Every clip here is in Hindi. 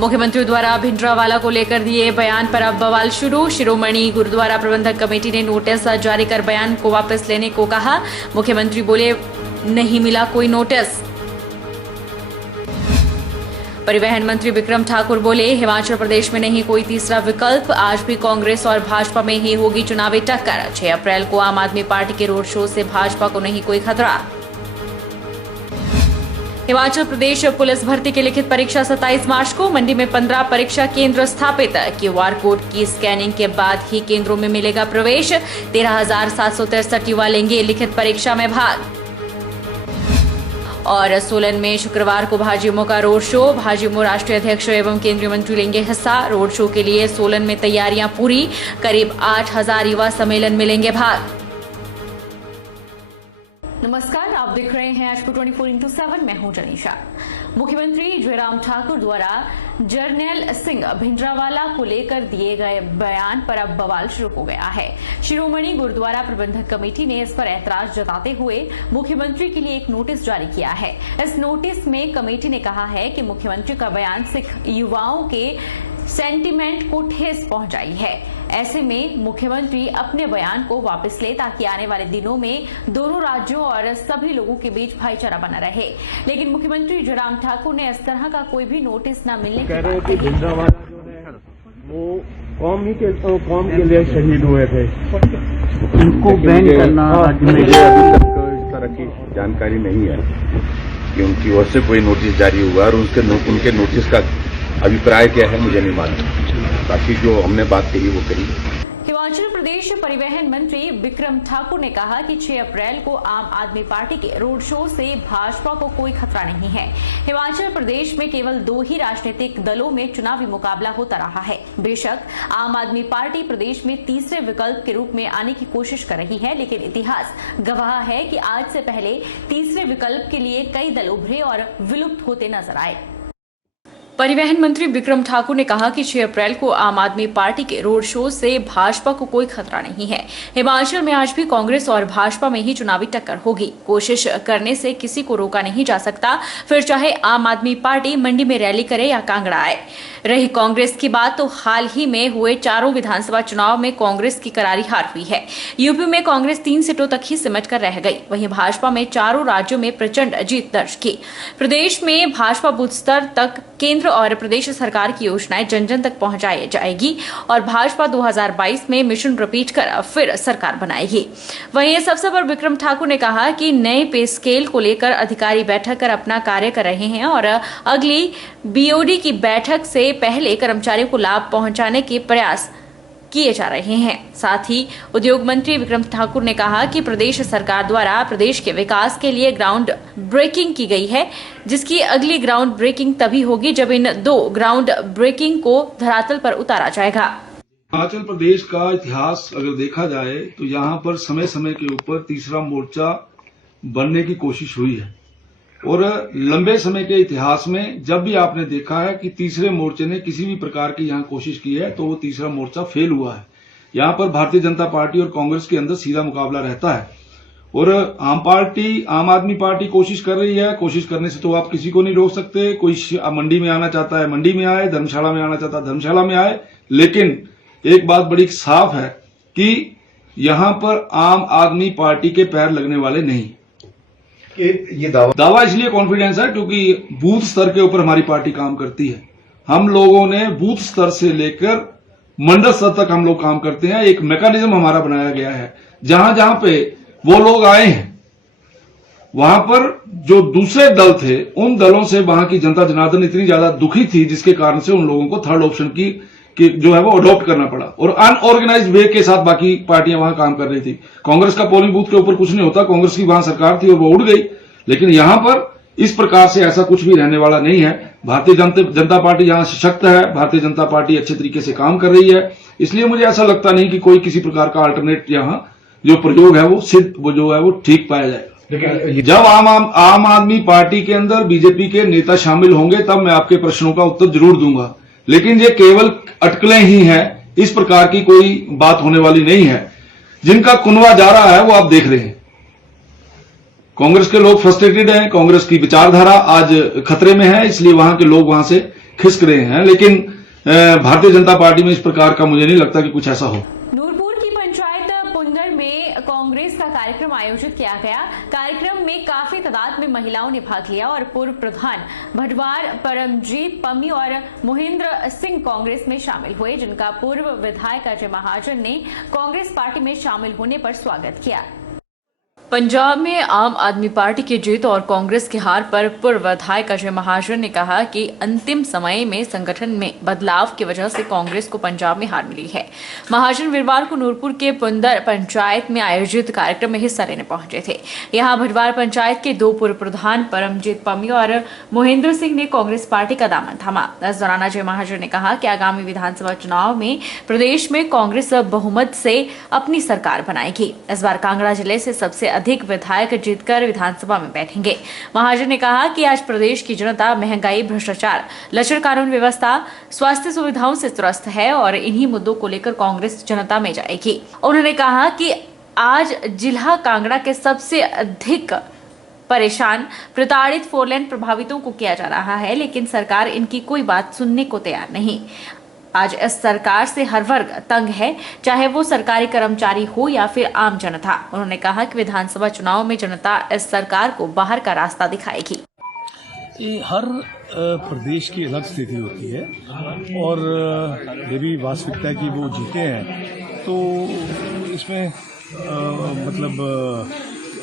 मुख्यमंत्री द्वारा भिंडरावाला को लेकर दिए बयान पर अब बवाल शुरू। शिरोमणि गुरुद्वारा प्रबंधक कमेटी ने नोटिस जारी कर बयान को वापस लेने को कहा। मुख्यमंत्री बोले नहीं मिला कोई नोटिस। परिवहन मंत्री विक्रम ठाकुर बोले हिमाचल प्रदेश में नहीं कोई तीसरा विकल्प, आज भी कांग्रेस और भाजपा में ही होगी चुनावी टक्कर। 6 अप्रैल को आम आदमी पार्टी के रोड शो से भाजपा को नहीं कोई खतरा। हिमाचल प्रदेश पुलिस भर्ती की लिखित परीक्षा 27 मार्च को, मंडी में 15 परीक्षा केंद्र स्थापित। QR कोड की स्कैनिंग के बाद ही केंद्रों में मिलेगा प्रवेश। 13,763 युवा लेंगे लिखित परीक्षा में भाग। और सोलन में शुक्रवार को भाजयुमो का रोड शो, भाजयुमो राष्ट्रीय अध्यक्ष एवं केंद्रीय मंत्री लेंगे हिस्सा। रोड शो के लिए सोलन में तैयारियां पूरी, करीब 8,000 युवा सम्मेलन में लेंगे भाग। नमस्कार, आप देख रहे हैं आज को 24x7। मैं हूं जनीशा। मुख्यमंत्री जयराम ठाकुर द्वारा जरनैल सिंह भिंडरावाला को लेकर दिए गए बयान पर अब बवाल शुरू हो गया है। शिरोमणि गुरुद्वारा प्रबंधक कमेटी ने इस पर ऐतराज जताते हुए मुख्यमंत्री के लिए एक नोटिस जारी किया है। इस नोटिस में कमेटी ने कहा है कि मुख्यमंत्री का बयान सिख युवाओं के सेंटीमेंट को ठेस पहुंचाई है। ऐसे में मुख्यमंत्री अपने बयान को वापस ले ताकि आने वाले दिनों में दोनों राज्यों और सभी लोगों के बीच भाईचारा बना रहे। लेकिन मुख्यमंत्री जयराम ठाकुर ने इस तरह का कोई भी नोटिस न मिलने कह रहे हैं कि भिंडरावाला जो है वो कौम के लिए शहीद हुए थे, उनको बैन करना मुझे अभी तक इस तरह की जानकारी नहीं है कि उनकी ओर से कोई नोटिस जारी हुआ और उनके नोटिस का अभिप्राय क्या है मुझे नहीं मालूम। बाकी जो हमने बात कही वो कही। हिमाचल प्रदेश परिवहन मंत्री विक्रम ठाकुर ने कहा कि 6 अप्रैल को आम आदमी पार्टी के रोड शो से भाजपा को कोई खतरा नहीं है। हिमाचल प्रदेश में केवल 2 ही राजनीतिक दलों में चुनावी मुकाबला होता रहा है। बेशक आम आदमी पार्टी प्रदेश में तीसरे विकल्प के रूप में आने की कोशिश कर रही है, लेकिन इतिहास गवाह है कि आज से पहले तीसरे विकल्प के लिए कई दल उभरे और विलुप्त होते नजर आए। परिवहन मंत्री विक्रम ठाकुर ने कहा कि 6 अप्रैल को आम आदमी पार्टी के रोड शो से भाजपा को कोई खतरा नहीं है। हिमाचल में आज भी कांग्रेस और भाजपा में ही चुनावी टक्कर होगी। कोशिश करने से किसी को रोका नहीं जा सकता, फिर चाहे आम आदमी पार्टी मंडी में रैली करे या कांगड़ा आए। रही कांग्रेस की बात, तो हाल ही में हुए 4 विधानसभा चुनाव में कांग्रेस की करारी हार हुई है। यूपी में कांग्रेस 3 सीटों तक ही सिमट कर रह गई। वहीं भाजपा में 4 राज्यों में प्रचंड जीत दर्ज की। प्रदेश में भाजपा बूथ स्तर तक केंद्र और प्रदेश सरकार की योजनाएं जन जन तक पहुंचाई जाएगी और भाजपा 2022 में मिशन रिपीट कर फिर सरकार बनाएगी। वहीं इस अवसर पर विक्रम ठाकुर ने कहा कि नए पे स्केल को लेकर अधिकारी बैठक कर अपना कार्य कर रहे हैं और अगली BOD की बैठक से पहले कर्मचारियों को लाभ पहुंचाने के प्रयास किए जा रहे हैं। साथ ही उद्योग मंत्री विक्रम ठाकुर ने कहा कि प्रदेश सरकार द्वारा प्रदेश के विकास के लिए ग्राउंड ब्रेकिंग की गई है, जिसकी अगली ग्राउंड ब्रेकिंग तभी होगी जब इन 2 ग्राउंड ब्रेकिंग को धरातल पर उतारा जाएगा। हिमाचल प्रदेश का इतिहास अगर देखा जाए तो यहाँ पर समय समय के ऊपर तीसरा मोर्चा बनने की कोशिश हुई है और लंबे समय के इतिहास में जब भी आपने देखा है कि तीसरे मोर्चे ने किसी भी प्रकार की यहाँ कोशिश की है तो वो तीसरा मोर्चा फेल हुआ है। यहाँ पर भारतीय जनता पार्टी और कांग्रेस के अंदर सीधा मुकाबला रहता है और आम आदमी पार्टी कोशिश कर रही है। कोशिश करने से तो आप किसी को नहीं रोक सकते। कोई मंडी में आना चाहता है मंडी में आए, धर्मशाला में आना चाहता है धर्मशाला में आए। लेकिन एक बात बड़ी साफ है कि यहाँ पर आम आदमी पार्टी के पैर लगने वाले नहीं। ये दावा इसलिए कॉन्फिडेंस है क्योंकि बूथ स्तर के ऊपर हमारी पार्टी काम करती है। हम लोगों ने बूथ स्तर से लेकर मंडल स्तर तक हम लोग काम करते हैं। एक मैकेनिज्म हमारा बनाया गया है। जहां जहां पे वो लोग आए हैं वहां पर जो दूसरे दल थे उन दलों से वहां की जनता जनार्दन इतनी ज्यादा दुखी थी जिसके कारण से उन लोगों को थर्ड ऑप्शन की जो है वो अडॉप्ट करना पड़ा और अनऑर्गेनाइज्ड वे के साथ बाकी पार्टियां वहां काम कर रही थी। कांग्रेस का पोलिंग बूथ के ऊपर कुछ नहीं होता, कांग्रेस की वहां सरकार थी और वो उड़ गई। लेकिन यहां पर इस प्रकार से ऐसा कुछ भी रहने वाला नहीं है। भारतीय जनता पार्टी यहां सशक्त है। भारतीय जनता पार्टी अच्छे तरीके से काम कर रही है। इसलिए मुझे ऐसा लगता नहीं कि कोई किसी प्रकार का अल्टरनेट यहां जो प्रयोग है वो जो है वो ठीक पाया जाएगा। लेकिन जब आम आदमी पार्टी के अंदर बीजेपी के नेता शामिल होंगे तब मैं आपके प्रश्नों का उत्तर जरूर दूंगा। लेकिन ये केवल अटकलें ही हैं, इस प्रकार की कोई बात होने वाली नहीं है। जिनका कुनवा जा रहा है वो आप देख रहे हैं। कांग्रेस के लोग फ्रस्ट्रेटेड हैं, कांग्रेस की विचारधारा आज खतरे में है, इसलिए वहां के लोग वहां से खिसक रहे हैं, लेकिन भारतीय जनता पार्टी में इस प्रकार का मुझे नहीं लगता कि कुछ ऐसा हो। नूरपुर की पंचायत पुंदर में कांग्रेस का कार्यक्रम आयोजित किया गया। कार्यक्रम में काफी तादाद में महिलाओं ने भाग लिया और पूर्व प्रधान भटवार परमजीत पम्मी और मोहिंद्र सिंह कांग्रेस में शामिल हुए, जिनका पूर्व विधायक अजय महाजन ने कांग्रेस पार्टी में शामिल होने पर स्वागत किया। पंजाब में आम आदमी पार्टी की जीत और कांग्रेस की हार पर पूर्व विधायक अजय महाजन ने कहा कि अंतिम समय में संगठन में बदलाव की वजह से कांग्रेस को पंजाब में हार मिली है। महाजन वीरवार को नूरपुर के पुंदर पंचायत में आयोजित कार्यक्रम में हिस्सा लेने पहुंचे थे। यहां भटवार पंचायत के 2 पूर्व प्रधान परमजीत पम्मी और मोहिंद्र सिंह ने कांग्रेस पार्टी का दामन थामा। इस दौरान अजय महाजन ने कहा कि आगामी विधानसभा चुनाव में प्रदेश में कांग्रेस बहुमत से अपनी सरकार बनाएगी। इस बार कांगड़ा जिले से सबसे अधिक विधायक जीतकर विधानसभा में बैठेंगे। महाजन ने कहा कि आज प्रदेश की जनता महंगाई, भ्रष्टाचार, लचर कानून व्यवस्था, स्वास्थ्य सुविधाओं से त्रस्त है और इन्हीं मुद्दों को लेकर कांग्रेस जनता में जाएगी। उन्होंने कहा कि आज जिला कांगड़ा के सबसे अधिक परेशान, प्रताड़ित, 4 लेन प्रभावितों को किया जा रहा है, लेकिन सरकार इनकी कोई बात सुनने को तैयार नहीं। आज इस सरकार से हर वर्ग तंग है, चाहे वो सरकारी कर्मचारी हो या फिर आम जनता। उन्होंने कहा कि विधानसभा चुनाव में जनता इस सरकार को बाहर का रास्ता दिखाएगी। ये हर प्रदेश की अलग स्थिति होती है और ये भी वास्तविकता है कि वो जीते हैं, तो इसमें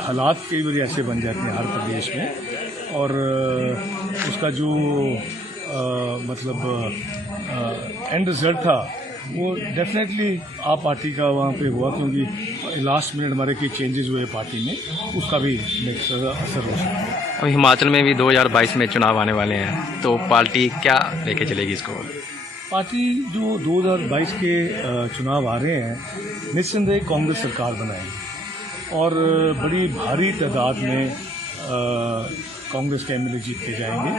हालात कई बार ऐसे बन जाते हैं हर प्रदेश में, और उसका जो एंड रिजल्ट था वो डेफिनेटली आप पार्टी का वहाँ पे हुआ, क्योंकि लास्ट मिनट हमारे कई चेंजेस हुए पार्टी में, उसका भी असर हो सकता है। अब हिमाचल में भी 2022 में चुनाव आने वाले हैं, तो पार्टी क्या लेके चलेगी इसको? पार्टी जो 2022 के चुनाव आ रहे हैं, निस्संदेह कांग्रेस सरकार बनाएगी और बड़ी भारी तादाद में कांग्रेस के एमएलए जीत के जाएंगे,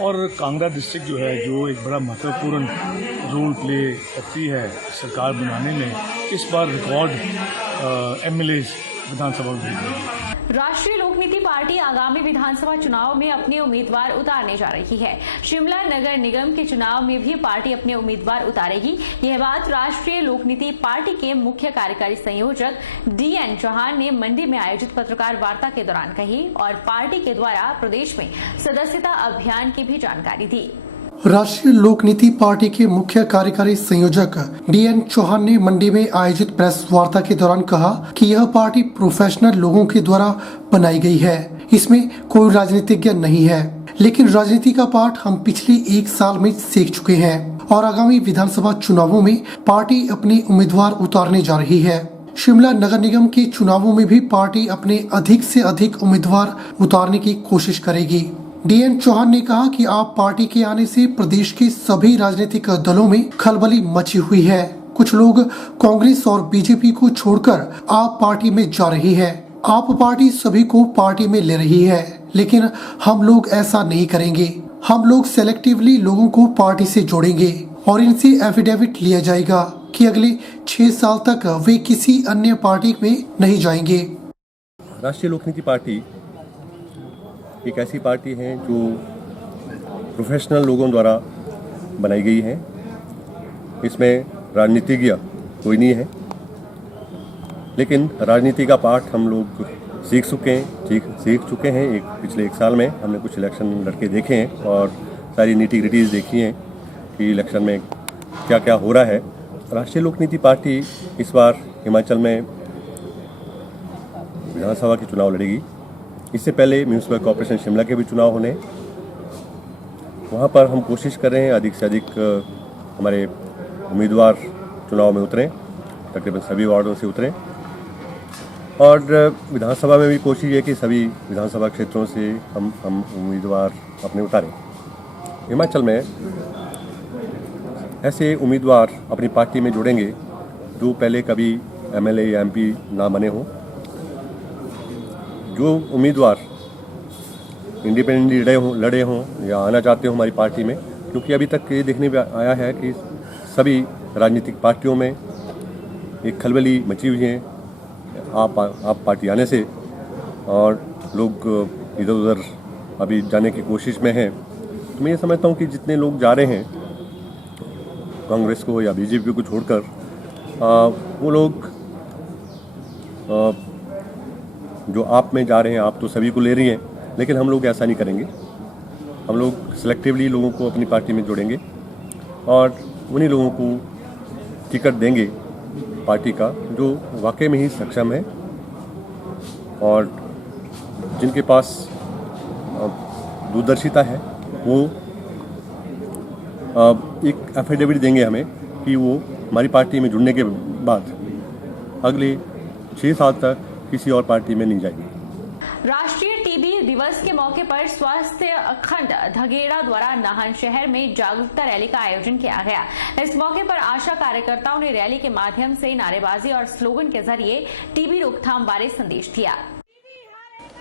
और कांगड़ा डिस्ट्रिक्ट जो है, जो एक बड़ा महत्वपूर्ण रोल प्ले करती है सरकार बनाने में, इस बार रिकॉर्ड एमएलए विधानसभा में भेजेंगे। राष्ट्रीय लोकनीति पार्टी आगामी विधानसभा चुनाव में अपने उम्मीदवार उतारने जा रही है। शिमला नगर निगम के चुनाव में भी पार्टी अपने उम्मीदवार उतारेगी। यह बात राष्ट्रीय लोकनीति पार्टी के मुख्य कार्यकारी संयोजक DN चौहान ने मंडी में आयोजित पत्रकार वार्ता के दौरान कही और पार्टी के द्वारा प्रदेश में सदस्यता अभियान की भी जानकारी दी। राष्ट्रीय लोकनीति पार्टी के मुख्य कार्यकारी संयोजक DN चौहान ने मंडी में आयोजित प्रेस वार्ता के दौरान कहा कि यह पार्टी प्रोफेशनल लोगों के द्वारा बनाई गई है। इसमें कोई राजनीतिज्ञ नहीं है, लेकिन राजनीति का पाठ हम पिछले 1 साल में सीख चुके हैं और आगामी विधानसभा चुनावों में पार्टी अपने उम्मीदवार उतारने जा रही है। शिमला नगर निगम के चुनावों में भी पार्टी अपने अधिक से अधिक उम्मीदवार उतारने की कोशिश करेगी। DN चौहान ने कहा कि आप पार्टी के आने से प्रदेश के सभी राजनीतिक दलों में खलबली मची हुई है। कुछ लोग कांग्रेस और बीजेपी को छोड़कर आप पार्टी में जा रही है। आप पार्टी सभी को पार्टी में ले रही है, लेकिन हम लोग ऐसा नहीं करेंगे। हम लोग सेलेक्टिवली लोगों को पार्टी से जोड़ेंगे और इनसे एफिडेविट लिया जाएगा कि अगले 6 साल तक वे किसी अन्य पार्टी में नहीं जाएंगे। राष्ट्रीय लोकनीति पार्टी एक ऐसी पार्टी है जो प्रोफेशनल लोगों द्वारा बनाई गई है। इसमें राजनीतिज्ञ कोई नहीं है, लेकिन राजनीति का पाठ हम लोग सीख चुके हैं। पिछले 1 साल में हमने कुछ इलेक्शन लड़के देखे हैं और सारी नीटी ग्रिटीज़ देखी हैं कि इलेक्शन में क्या क्या हो रहा है। राष्ट्रीय लोकनीति पार्टी इस बार हिमाचल में विधानसभा के चुनाव लड़ेगी। इससे पहले म्यूनिसिपल कॉर्पोरेशन शिमला के भी चुनाव होने, वहाँ पर हम कोशिश कर रहे हैं अधिक से अधिक हमारे उम्मीदवार चुनाव में उतरें, तकरीबन सभी वार्डों से उतरें, और विधानसभा में भी कोशिश है कि सभी विधानसभा क्षेत्रों से हम उम्मीदवार अपने उतारें। हिमाचल में ऐसे उम्मीदवार अपनी पार्टी में जोड़ेंगे जो पहले कभी MLA या MP ना बने हों। जो उम्मीदवार इंडिपेंडेंटली लड़े हों या आना चाहते हो हमारी पार्टी में, क्योंकि अभी तक ये देखने में आया है कि सभी राजनीतिक पार्टियों में एक खलबली मची हुई है आप पार्टी आने से, और लोग इधर उधर अभी जाने की कोशिश में हैं। तो मैं ये समझता हूँ कि जितने लोग जा रहे हैं कांग्रेस को या बीजेपी को छोड़कर, वो लोग जो आप में जा रहे हैं, आप तो सभी को ले रही हैं, लेकिन हम लोग ऐसा नहीं करेंगे। हम लोग सिलेक्टिवली लोगों को अपनी पार्टी में जोड़ेंगे और उन्हीं लोगों को टिकट देंगे पार्टी का जो वाकई में ही सक्षम है और जिनके पास दूरदर्शिता है। वो एक एफिडेविट देंगे हमें कि वो हमारी पार्टी में जुड़ने के बाद अगले 6 साल तक किसी और पार्टी में नहीं जाएंगे। राष्ट्रीय टीबी दिवस के मौके पर स्वास्थ्य खंड धगेड़ा द्वारा नाहन शहर में जागरूकता रैली का आयोजन किया गया। इस मौके पर आशा कार्यकर्ताओं ने रैली के माध्यम से नारेबाजी और स्लोगन के जरिए टीबी रोकथाम बारे संदेश दिया।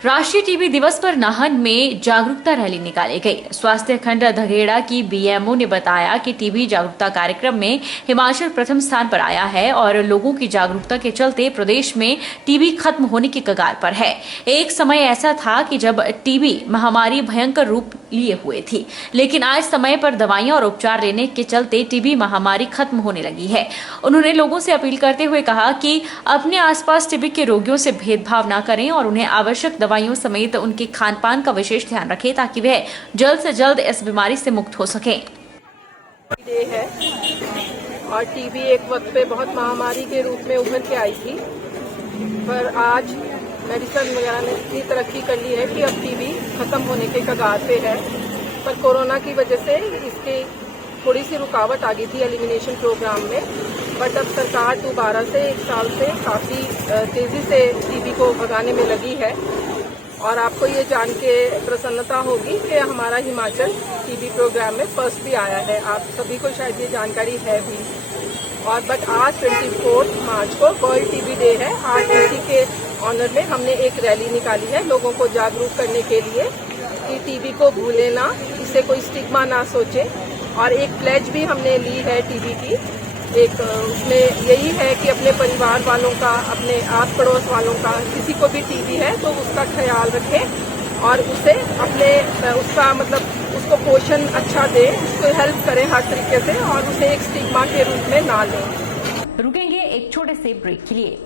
राष्ट्रीय टीबी दिवस पर नाहन में जागरूकता रैली निकाली गई। स्वास्थ्य खंड धगेड़ा की बीएमओ ने बताया कि टीबी जागरूकता कार्यक्रम में हिमाचल प्रथम स्थान पर आया है और लोगों की जागरूकता के चलते प्रदेश में टीबी खत्म होने की कगार पर है। एक समय ऐसा था कि जब टीबी महामारी भयंकर रूप लिए हुए थी, लेकिन आज समय पर दवाइयां और उपचार लेने के चलते टीबी महामारी खत्म होने लगी है। उन्होंने लोगों से अपील करते हुए कहा कि अपने आसपास टीबी के रोगियों से भेदभाव न करें और उन्हें आवश्यक दवाइयों समेत उनके खान पान का विशेष ध्यान रखें ताकि वह जल्द से जल्द इस बीमारी से मुक्त हो सकें। है और टीबी एक वक्त पे बहुत महामारी के रूप में उभर के आई थी, पर आज मेडिसिन वगैरह ने इतनी तरक्की कर ली है कि अब टीबी खत्म होने के कगार पे है। पर कोरोना की वजह से इसकी थोड़ी सी रुकावट आ गई थी एलिमिनेशन प्रोग्राम में, बट अब सरकार दोबारा से 1 साल से काफ़ी तेज़ी से टीबी को भगाने में लगी है। और आपको ये जान के प्रसन्नता होगी कि हमारा हिमाचल टीबी प्रोग्राम में फर्स्ट भी आया है। आप सभी को शायद ये जानकारी है भी। और बट आज 24 मार्च को वर्ल्ड टीबी डे है। आज इसी के ऑनर में हमने एक रैली निकाली है लोगों को जागरूक करने के लिए कि टीबी को भूले ना, इसे कोई स्टिग्मा ना सोचे। और एक प्लेज भी हमने ली है टीबी की, एक उसमें यही है कि अपने परिवार वालों का, अपने आस पड़ोस वालों का, किसी को भी टीबी है तो उसका ख्याल रखें और उसे अपने उसका मतलब उसको पोषण अच्छा दें, उसको हेल्प करें हर तरीके से और उसे एक स्टिग्मा के रूप में ना लें। रुकेंगे एक छोटे से ब्रेक के लिए।